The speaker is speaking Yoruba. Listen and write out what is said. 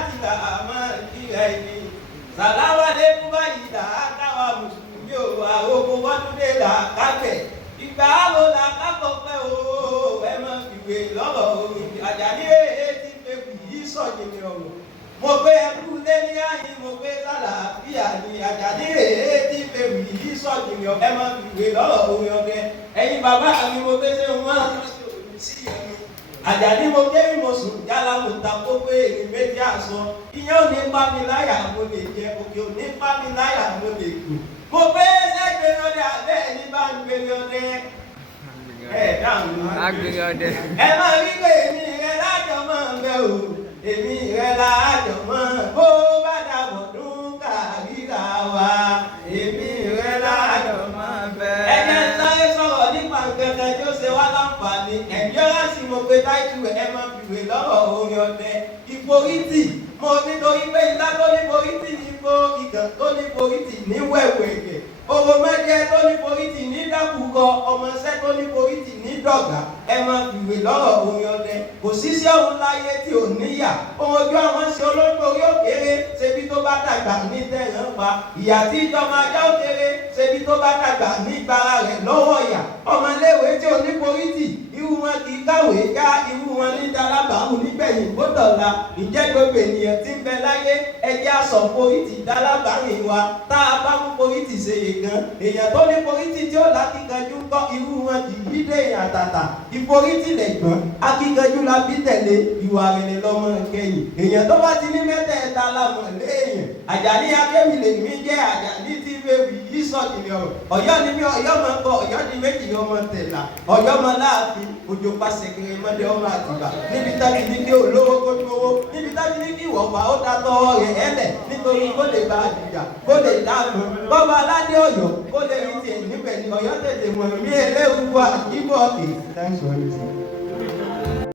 láti là máa kíra ẹni sàláwálé fún báyìí là á káwa mùsùlùmí ò àròkọ wọ́dúndé là kábẹ̀ ìgbà wo là kábọ̀ pẹ́ o ẹ má fìwé lọ́rọ̀ orin Àjàní ti fẹ́ kù yí sọ̀jẹ̀ mi ọ̀rọ̀ mo gbé ẹkú lé ní àyín mo gbé lálàáfíà ní Àjàní ti fẹ́ kù yí sọ̀jẹ̀ mi ọ̀rọ̀ ẹ má fìwé lọ́rọ̀ orin ọdẹ ẹ̀yin bàbá mi mo gbé ṣé wọ́n sí ẹnu Àjàní mo gbé mo sùn yálà mo ta kó pé èrè méjì àṣọ ìyẹn ò ní pa mi láyà mo lè jẹ òkè ò ní pa mi láyà mo lè gùn mo gbé sẹ́gbẹ̀ẹ́ ọdẹ àbẹ́ ẹni bá ń gbé ọdẹ agbèrè ọdẹ. ẹ máa rí pé èmi rẹ lájọ máa ń bẹ o èmi rẹ lájọ máa bó bá dàbọ̀ dún kàríra wa èmi rẹ lájọ máa bẹ. ẹ jẹ́ sáré sọ̀rọ̀ nípa nǹkan kan tí ó ṣe wá láǹfààní ẹ̀ńdíọ́ránsì mo pe táìtù ẹ máa fìwé lọ́rọ̀ orin ọdẹ ìforítì mo nítorí pé ìlà tó ní forítì ní ipò ìgàn tó ní forítì ní wẹ̀wẹ̀gẹ̀ owó mẹ́jẹ tó ní forítì ní dákúkọ ọmọọṣẹ́ tó ní forítì ní dọ̀gà ẹ máa fìwé lọ́rọ̀ orin ọdẹ kò sí sí ọ̀hún láyé tí ò níyà ohun ojú àwọn ṣe olóńgbò orí òkèrè ṣebí tó bá dàgbà ní tẹ̀ràn pa ìyá tí ìjọba ajá òkèrè ṣebí tó bá dàgbà ní ìgbára rẹ̀ lọ́wọ́ ìyá ọmọléèwé tí ò ní forítì irú wọn kì í kàwé ká irú wọn ní dalábàáhùn nígbẹ̀yìn gbọ́dọ̀la ìjẹ́ gbogbo ènìyàn tí ń bẹ láyé ẹjẹ́ àsọ forítì dalábàáhùn wa tá a bá mú forítì ṣe yè gan èèyàn tó ní forítì tí ó lákìkanjú ń kọ́ irú wọn kì í dé èèyàn àtàtà ìforítì lẹ̀gbọ́n akíkanjú la bí tẹ̀lé ìwà rẹ̀ lọ́mọ kẹyìn èèyàn tó bá ti ní mẹ́tẹ̀ẹ̀ta lámọ̀ léèyàn Àjàní akéwì lèmi jẹ́ Àjàní tí fẹ́wì yí sọ̀kìlì ọ̀rọ̀ Ọ̀yọ́ ni mí Ọ̀yọ́ máa ń kọ Ọ̀yọ́ di méjì ọmọ tẹ̀lá Ọ̀yọ́ máa láàfin òjò pàṣẹ kiri mọ́dé ọmọ Àtìbà níbi táti ní kí olówó kó dúró níbi táti ní kí ìwọ̀fà ó ta tọwọ́ rẹ̀ ẹlẹ̀ nítorí kó lè bá àdìjà kó lè dáàbò bọ́ba aládé Ọ̀yọ́ kó lè rí tiẹ̀ níbẹ̀ ní Ọ̀yọ́ tètè mọ̀ mí eléwu wa ìbọ̀ ọ̀kì.